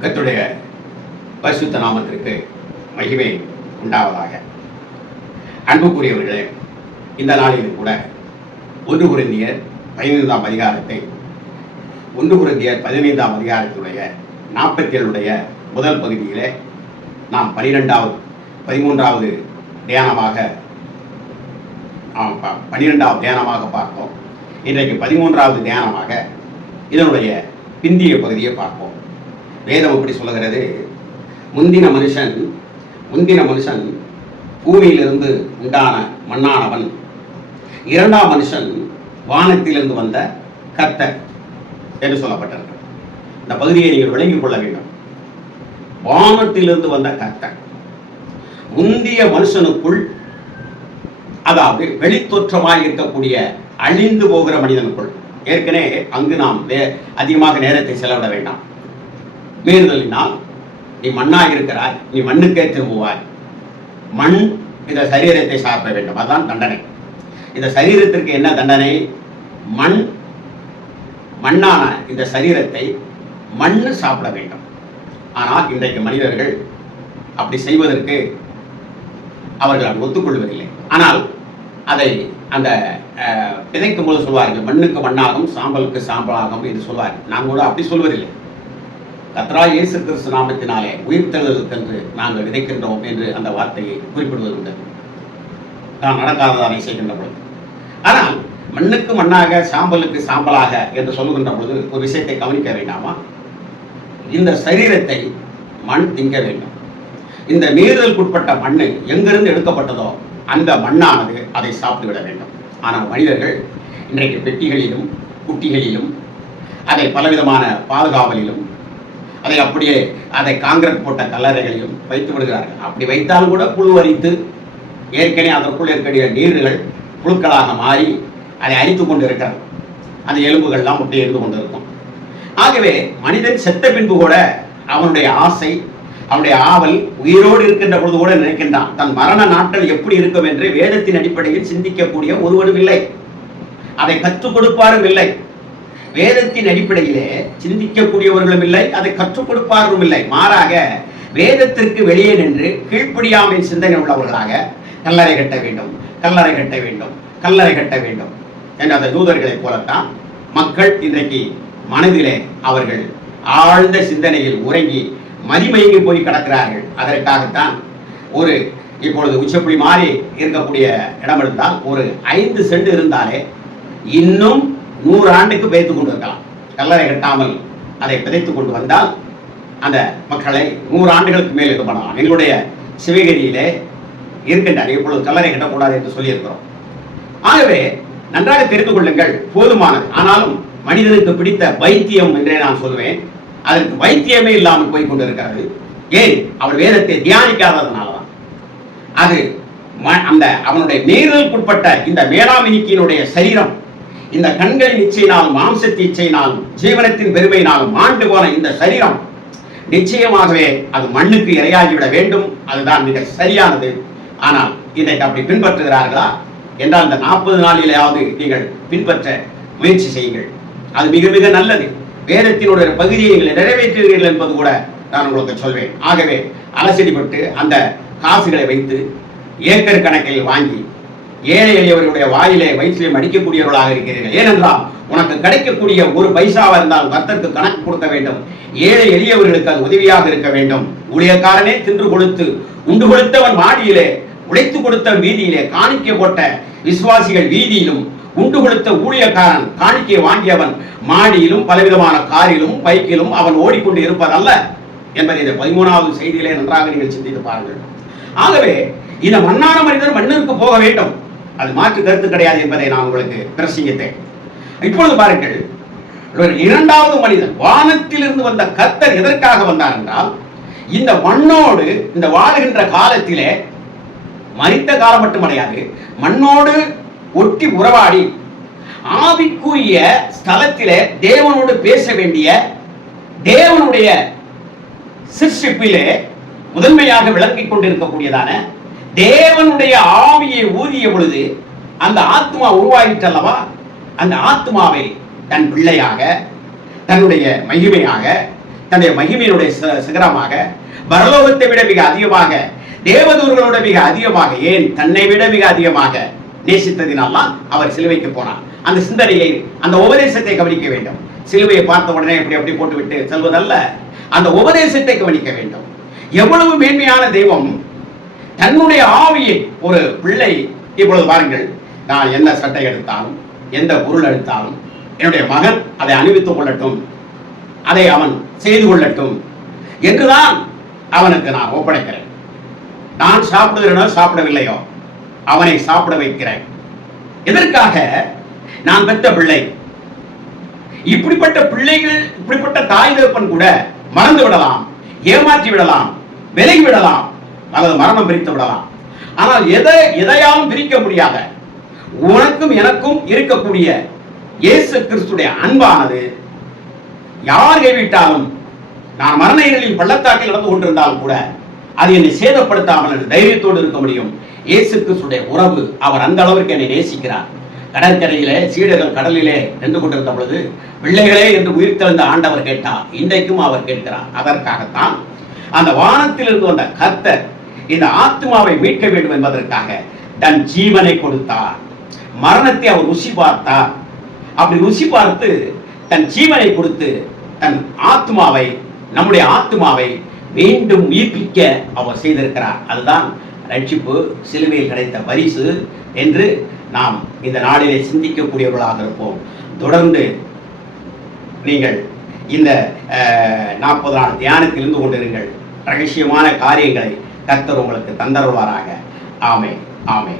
கத்துடைய பரிசுத்த நாமத்திற்கு மகிமை உண்டாவதாக. அன்புக்குரியவர்களே இந்த நாளிலும் கூட ஒன்று குருந்தியர் பதினைந்தாம் அதிகாரத்தை ஒன்று குருந்தியர் பதினைந்தாம் அதிகாரத்துடைய நாற்பத்தி ஏழுடைய முதல் பகுதியிலே நாம் பனிரெண்டாவது பதிமூன்றாவது தியானமாக பன்னிரெண்டாவது தியானமாக பார்த்தோம் இன்றைக்கு பதிமூன்றாவது தியானமாக இதனுடைய பிந்திய பகுதியை பார்ப்போம். வேதம் எப்படி சொல்லுகிறது? முந்தின மனுஷன் முந்தின மனுஷன் பூமியிலிருந்து உண்டான மண்ணானவன். இரண்டாம் மனுஷன் வானத்திலிருந்து வந்த கர்த்தர் என்று சொல்லப்பட்டிருக்கு. இந்த பகுதியை நீங்கள் விளங்கிக் கொள்ள வேண்டும். வானத்திலிருந்து வந்த கர்த்தர். முந்திய மனுஷனுக்குள் அதாவது வெளித்தோற்றமாய் இருக்கக்கூடிய அழிந்து போகிற மனிதனுக்குள். ஏற்கனவே அங்கு நாம் அதிகமாக நேரத்தை செலவிட வேண்டாம். மீறுதலினால் நீ மண்ணாக இருக்கிறாய் நீ மண்ணுக்கே திரும்புவாய் மண் இந்த சரீரத்தை சாப்பிட வேண்டும். அதான் தண்டனை. இந்த சரீரத்திற்கு என்ன தண்டனை? மண் மண்ணான இந்த சரீரத்தை மண்ணு சாப்பிட வேண்டும். ஆனால் இன்றைக்கு மனிதர்கள் அப்படி செய்வதற்கு அவர்கள் அதை ஒத்துக்கொள்வதில்லை. ஆனால் அதை அந்த விதைக்கும் போது சொல்வார்கள் மண்ணுக்கு மண்ணாகும் சாம்பலுக்கு சாம்பலாகும் என்று சொல்வார்கள். நாங்கள் கூட அப்படி சொல்வதில்லை. கத்ரா இயேசு கிறிஸ்து நாமத்தினாலே உயிர்த்தெழுதலுக்கென்று நாங்கள் விதைக்கின்றோம் என்று அந்த வார்த்தையை குறிப்பிடுவதுண்டு. நான் நடக்காததானை செய்கின்ற பொழுது. ஆனால் மண்ணுக்கு மண்ணாக சாம்பலுக்கு சாம்பலாக என்று சொல்லுகின்ற பொழுது ஒரு விஷயத்தை கவனிக்க வேண்டாமா? இந்த சரீரத்தை மண் திங்க வேண்டும். இந்த நீரலுக்குட்பட்ட மண்ணு எங்கிருந்து எடுக்கப்பட்டதோ அந்த மண்ணானது அதை சாப்பிட்டு விட வேண்டும். ஆனால் மனிதர்கள் இன்றைக்கு பெட்டிகளிலும் குட்டிகளிலும் அதை பலவிதமான பாதுகாவலிலும் அதை அப்படியே அதை காங்கிரட் போட்ட கல்லறைகளையும் வைத்து விடுகிறார்கள் அப்படி வைத்தாலும் கூட புழு அரித்து ஏற்கனவே அதற்குள் இருக்கக்கூடிய நீர்கள் புழுக்களாக மாறி அதை அரித்து கொண்டு இருக்கிறது அந்த எலும்புகள்லாம் அப்படியே இருந்து கொண்டு இருக்கும் ஆகவே மனிதன் செத்த பின்பு கூட அவனுடைய ஆசை அவனுடைய ஆவல் உயிரோடு இருக்கின்ற பொழுது கூட நினைக்கின்றான் தன் மரண நாட்கள் எப்படி இருக்கும் என்று வேதத்தின் அடிப்படையில் சிந்திக்கக்கூடிய ஒருவனும் இல்லை. அதை கற்றுக் கொடுப்பாரும் இல்லை. வேதத்தின் அடிப்படையிலே சிந்திக்கக்கூடியவர்களும் இல்லை அதை கற்றுக் கொடுப்பார்களும் இல்லை. மாறாக வேதத்திற்கு வெளியே நின்று கீழ்ப்படியாமை சிந்தனை உள்ளவர்களாக கல்லறை கட்ட வேண்டும் கல்லறை கட்ட வேண்டும் கல்லறை கட்ட வேண்டும் என்ற அந்த தூதர்களைப் போலத்தான் மக்கள் இன்றைக்கு மனதிலே அவர்கள் ஆழ்ந்த சிந்தனையில் உறங்கி மதிமயங்கி போய் கிடக்கிறார்கள். அதற்காகத்தான் ஒரு இப்பொழுது உச்சப்புலி மாறி இருக்கக்கூடிய இடம் இருந்தால் ஒரு ஐந்து சென்ட் இருந்தாலே இன்னும் நூறு ஆண்டுக்கு பேத்து கொண்டு இருக்கலாம் கல்லறை கட்டாமல் அதை பிதைத்து கொண்டு வந்தால் அந்த மக்களை நூறு ஆண்டுகளுக்கு மேல் இது பண்ணலாம். எங்களுடைய சிவகிரியிலே இருக்கின்றார் இப்பொழுது கல்லறை கட்டக்கூடாது என்று சொல்லியிருக்கிறோம். ஆகவே நன்றாக தெரிந்து கொள்ளுங்கள் போதுமானது. ஆனாலும் மனிதனுக்கு பிடித்த வைத்தியம் என்றே நான் சொல்லுவேன் அதற்கு வைத்தியமே இல்லாமல் போய் கொண்டிருக்கிறது. ஏன்? அவன் வேதத்தை தியானிக்காததுனாலதான். அது அந்த அவனுடைய நேரலுக்குட்பட்ட இந்த மேலாமினிக்கியினுடைய சரீரம் இந்த கண்களின் இச்சையினாலும் மாம்சத்து இச்சையினாலும் ஜீவனத்தின் பெருமையினாலும் மாண்டு போன இந்த சரீரம் நிச்சயமாகவே அது மண்ணுக்கு இரையாகிவிட வேண்டும். அதுதான் மிக சரியானது. ஆனால் இதை அப்படி பின்பற்றுகிறார்களா? என்றால் இந்த நாற்பது நாளிலேயாவது நீங்கள் பின்பற்ற முயற்சி செய்யுங்கள். அது மிக மிக நல்லது. வேதத்தினுடைய பகுதியை நீங்கள் நிறைவேற்றுகிறீர்கள் என்பது கூட நான் உங்களுக்கு சொல்வேன். ஆகவே அலசடிப்பட்டு அந்த காசுகளை வைத்து ஏக்கர் கணக்கில் வாங்கி ஏழை எளியவர்களுடைய வாயிலே வயிற்றிலே மடிக்கக்கூடியவர்களாக இருக்கிறீர்கள். ஏனென்றால் உனக்கு கிடைக்கக்கூடிய ஒரு பைசாவா இருந்தால் கர்த்தருக்கு கணக்கு கொடுக்க வேண்டும். ஏழை எளியவர்களுக்கு அது உதவியாக இருக்க வேண்டும். ஊழியக்காரனே தின்று கொடுத்து உண்டு கொடுத்தவன் மாடியிலே உழைத்து கொடுத்த வீதியிலே காணிக்க போட்ட விசுவாசிகள் வீதியிலும் உண்டு கொடுத்த ஊழியக்காரன் காணிக்கை வாங்கியவன் மாடியிலும் பலவிதமான காரிலும் பைக்கிலும் அவன் ஓடிக்கொண்டு இருப்பதல்ல என்பதை இந்த பதிமூணாவது செய்தியிலே நன்றாக நீங்கள் சிந்தித்து பாருங்கள். ஆகவே இந்த மன்னான மனிதர் மண்ணிற்கு போக வேண்டும். அது மாற்று கருத்து கிடையாது என்பதை நான் உங்களுக்கு பிரசங்கித்தேன். இப்பொழுது பாருங்கள் ஒரு இரண்டாவது மனிதன் வானத்திலிருந்து வந்த கர்த்தர் எதற்காக வந்தார் என்றால் இந்த மண்ணோடு இந்த வாழுகின்ற காலத்திலே மறித்த காலம் மட்டுமடையாது மண்ணோடு ஒட்டி உறவாடி ஆவிக்குரிய ஸ்தலத்திலே தேவனோடு பேச வேண்டிய தேவனுடைய சிற்சிப்பிலே முதன்மையாக விளங்கிக் கொண்டிருக்கக்கூடியதான தேவனுடைய ஆவியை ஊதிய பொழுது அந்த ஆத்மா உருவாயிட்டல்லவா அந்த ஆத்மாவை தன் பிள்ளையாக தன்னுடைய மகிமையாக தன்னுடைய மகிமையினுடைய ச- சிகரமாக பரலோகத்தை விட மிக அதிகமாக தேவதூர்களோட மிக அதிகமாக ஏன் தன்னை விட மிக அதிகமாக நேசித்ததினால்தான் அவர் சிலுவைக்கு போனார். அந்த சிந்தனையை அந்த உபதேசத்தை கவனிக்க வேண்டும். சிலுவையை பார்த்த உடனே இப்படி அப்படி போட்டுவிட்டு செல்வதல்ல. அந்த உபதேசத்தை கவனிக்க வேண்டும். எவ்வளவு மேன்மையான தெய்வம் தன்னுடைய ஆவியை ஒரு பிள்ளை. இப்பொழுது பாருங்கள் நான் என்ன சட்டை எடுத்தாலும் எந்த பொருள் எடுத்தாலும் என்னுடைய மகன் அதை அணிவித்துக் கொள்ளட்டும் அதை அவன் செய்து கொள்ளட்டும் என்றுதான் அவனுக்கு நான் ஒப்படைக்கிறேன். நான் சாப்பிடுகிறேனோ சாப்பிடவில்லையோ அவனை சாப்பிட வைக்கிறேன். எதற்காக? நான் பெற்ற பிள்ளை. இப்படிப்பட்ட பிள்ளைகள் இப்படிப்பட்ட தாய் தகப்பன் கூட மறந்து விடலாம் ஏமாற்றி விடலாம் விலகி விடலாம். அல்லது மரணம் பிரித்து விடலாம் ஆனால் எதை எதையாலும் பிரிக்க முடியாத உனக்கும் எனக்கும் இருக்கக்கூடிய இயேசு கிறிஸ்துடைய அன்பானது யார் கைவிட்டாலும் நான் மரண இருளில் பள்ளத்தாக்கில் நடந்து கொண்டிருந்தாலும் கூட அது என்னை சேதப்படுத்தாமல் தைரியத்தோடு இருக்க முடியும். இயேசு கிறிஸ்துடைய உறவு அவர் அந்த அளவிற்கு என்னை நேசிக்கிறார். கடற்கரையிலே சீடர்கள் கடலிலே நின்று கொண்டிருந்த பொழுது பிள்ளைகளே என்று உயிர் தெழுந்த ஆண்டவர் கேட்டார். இன்றைக்கும் அவர் கேட்கிறார். அதற்காகத்தான் அந்த வானத்திலிருந்து வந்த கர்த்தர் இந்த ஆத்மாவை மீட்க வேண்டும் என்பதற்காக தன் ஜீவனை கொடுத்தார். மரணத்தை அவர் ருசி பார்த்தார். அப்படி ருசி பார்த்து தன் ஜீவனை கொடுத்து தன் ஆத்மாவை நம்முடைய ஆத்மாவை மீண்டும் உயிர்ப்பிக்க அவர் செய்திருக்கிறார். அதுதான் ரட்சிப்பு சிலுவையில் கிடைத்த பரிசு என்று நாம் இந்த நாளிலே சிந்திக்கக்கூடியவர்களாக இருப்போம். தொடர்ந்து நீங்கள் இந்த நாற்பது நாள் தியானத்தில் இருந்து கொண்டிருங்கள். ரகசியமான காரியங்களை கர்த்தர் உங்களுக்கு தந்தருவாராக ஆமே ஆமே